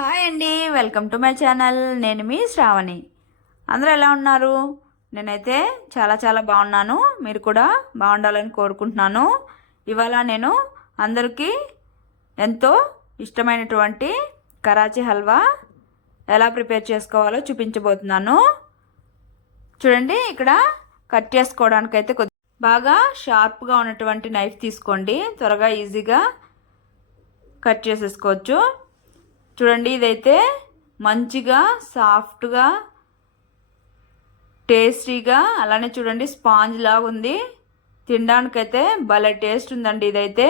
Hi అండి, welcome to my channel. నేను మీ శ్రావణి. అందరూ ఎలా ఉన్నారు? నేనైతే చాలా బాగున్నాను. మీరు కూడా బాగుండాలని కోరుకుంటున్నాను. ఇవాళ నేను అందరికీ ఎంతో ఇష్టమైనటువంటి కరాచీ హల్వా ఎలా ప్రిపేర్ చేసుకోవాలో చూపించబోతున్నాను. చూడండి, ఇక్కడ కట్ చేసుకోవడానికైతే బాగా షార్ప్గా ఉన్నటువంటి నైఫ్ తీసుకోండి. త్వరగా ఈజీగా కట్ చేసేసుకోవచ్చు. చూడండి, ఇదైతే మంచిగా సాఫ్ట్గా టేస్టీగా అలానే చూడండి స్పాంజ్ లాగా ఉంది. తినడానికైతే భలే టేస్ట్ ఉందండి. ఇదైతే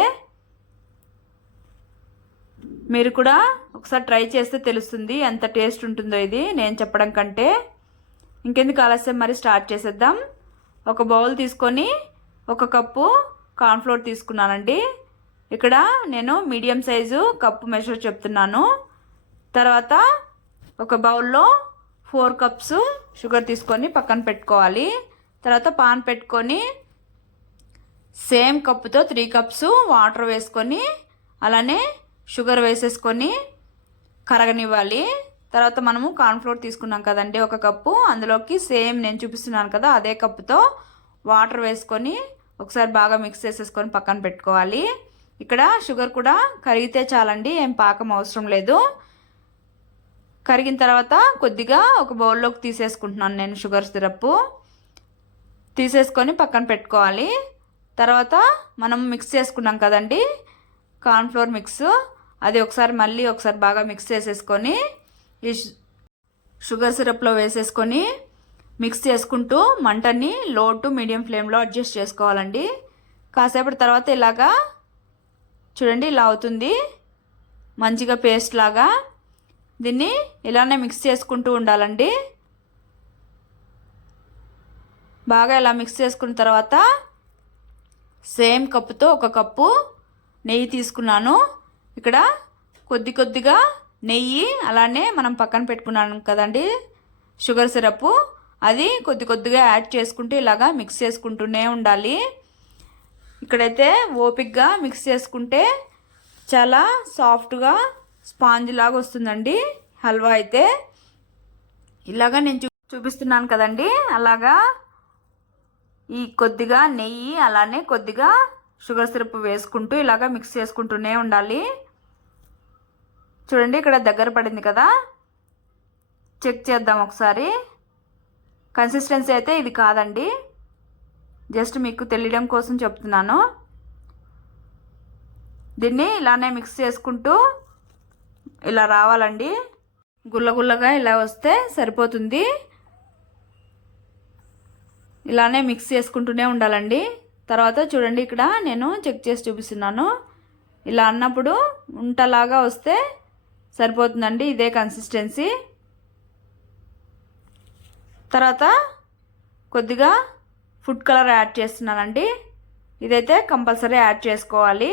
మీరు కూడా ఒకసారి ట్రై చేస్తే తెలుస్తుంది ఎంత టేస్ట్ ఉంటుందో ఇది నేను చెప్పడం కంటే. ఇంకెందుకు ఆలస్యం, మరి స్టార్ట్ చేసేద్దాం. ఒక బౌల్ తీసుకొని 1 కప్పు కార్న్ఫ్లోర్ తీసుకున్నానండి. ఇక్కడ నేను మీడియం సైజు కప్పు మెజర్ చెప్తున్నాను. తర్వాత ఒక బౌల్లో 4 కప్స్ షుగర్ తీసుకొని పక్కన పెట్టుకోవాలి. తర్వాత పాన్ పెట్టుకొని సేమ్ కప్పుతో 3 కప్స్ వాటర్ వేసుకొని అలానే షుగర్ వేసేసుకొని కరగనివ్వాలి. తర్వాత మనము కార్న్ఫ్లోర్ తీసుకున్నాం కదండి 1 కప్పు, అందులోకి సేమ్ నేను చూపిస్తున్నాను కదా అదే కప్పుతో వాటర్ వేసుకొని ఒకసారి బాగా మిక్స్ చేసేసుకొని పక్కన పెట్టుకోవాలి. ఇక్కడ షుగర్ కూడా కరిగితే చాలండి, ఏం పాకం అవసరం లేదు. కరిగిన తర్వాత కొద్దిగా ఒక బౌల్లోకి తీసేసుకుంటున్నాను నేను షుగర్ సిరప్. తీసేసుకొని పక్కన పెట్టుకోవాలి. తర్వాత మనం మిక్స్ చేసుకున్నాం కదండి కార్న్ఫ్లోర్ మిక్స్, అది మళ్ళీ ఒకసారి బాగా మిక్స్ చేసేసుకొని ఈ షుగర్ సిరప్లో వేసేసుకొని మిక్స్ చేసుకుంటూ మంటని లో టు మీడియం ఫ్లేమ్లో అడ్జస్ట్ చేసుకోవాలండి. కాసేపటి తర్వాత ఇలాగా చూడండి ఇలా అవుతుంది, మంచిగా పేస్ట్ లాగా. దీన్ని ఇలానే మిక్స్ చేసుకుంటూ ఉండాలండి. బాగా ఇలా మిక్స్ చేసుకున్న తర్వాత సేమ్ కప్పుతో 1 కప్పు నెయ్యి తీసుకున్నాను. ఇక్కడ కొద్దిగా నెయ్యి అలానే మనం పక్కన పెట్టుకున్నాను కదండి షుగర్ సిరప్, అది కొద్దిగా యాడ్ చేసుకుంటూ ఇలాగా మిక్స్ చేసుకుంటూనే ఉండాలి. ఇక్కడైతే ఓపిక్గా మిక్స్ చేసుకుంటే చాలా సాఫ్ట్గా స్పాంజ్ లాగా వస్తుందండి హల్వా. అయితే ఇలాగా నేను చూపిస్తున్నాను కదండి, అలాగా ఈ కొద్దిగా నెయ్యి అలానే కొద్దిగా షుగర్ సిరప్ వేసుకుంటూ ఇలాగా మిక్స్ చేసుకుంటూనే ఉండాలి. చూడండి ఇక్కడ దగ్గర పడింది కదా, చెక్ చేద్దాం ఒకసారి. కన్సిస్టెన్సీ అయితే ఇది కాదండి, జస్ట్ మీకు తెలియడం కోసం చెప్తున్నాను. దీన్ని ఇలానే మిక్స్ చేసుకుంటూ ఇలా రావాలండి, గుల్లగా ఇలా వస్తే సరిపోతుంది. ఇలానే మిక్స్ చేసుకుంటూనే ఉండాలండి. తర్వాత చూడండి ఇక్కడ నేను చెక్ చేసి చూపిస్తున్నాను. ఇలా అన్నప్పుడు ఉంటలాగా వస్తే సరిపోతుందండి, ఇదే కన్సిస్టెన్సీ. తర్వాత కొద్దిగా ఫుడ్ కలర్ యాడ్ చేస్తున్నానండి, ఇదైతే కంపల్సరీ యాడ్ చేసుకోవాలి.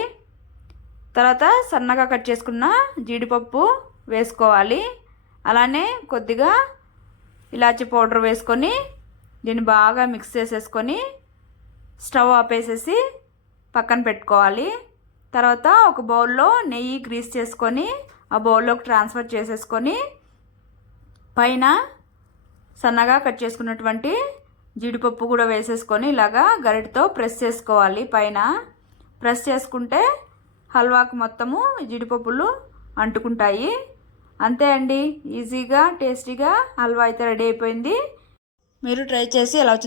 తర్వాత సన్నగా కట్ చేసుకున్న జీడిపప్పు వేసుకోవాలి. అలానే కొద్దిగా ఇలాచీ పౌడర్ వేసుకొని దీన్ని బాగా మిక్స్ చేసేసుకొని స్టవ్ ఆపేసేసి పక్కన పెట్టుకోవాలి. తర్వాత ఒక బౌల్లో నెయ్యి గ్రీస్ చేసుకొని ఆ బౌల్లోకి ట్రాన్స్ఫర్ చేసేసుకొని పైన సన్నగా కట్ చేసుకున్నటువంటి జీడిపప్పు కూడా వేసేసుకొని ఇలాగా గరిటతో ప్రెస్ చేసుకోవాలి. పైన ప్రెస్ చేసుకుంటే హల్వాకు మొత్తము జీడిపప్పులు అంటుకుంటాయి. అంతే అండి, ఈజీగా టేస్టీగా హల్వా అయితే రెడీ అయిపోయింది. మీరు ట్రై చేసి ఎలా వచ్చింది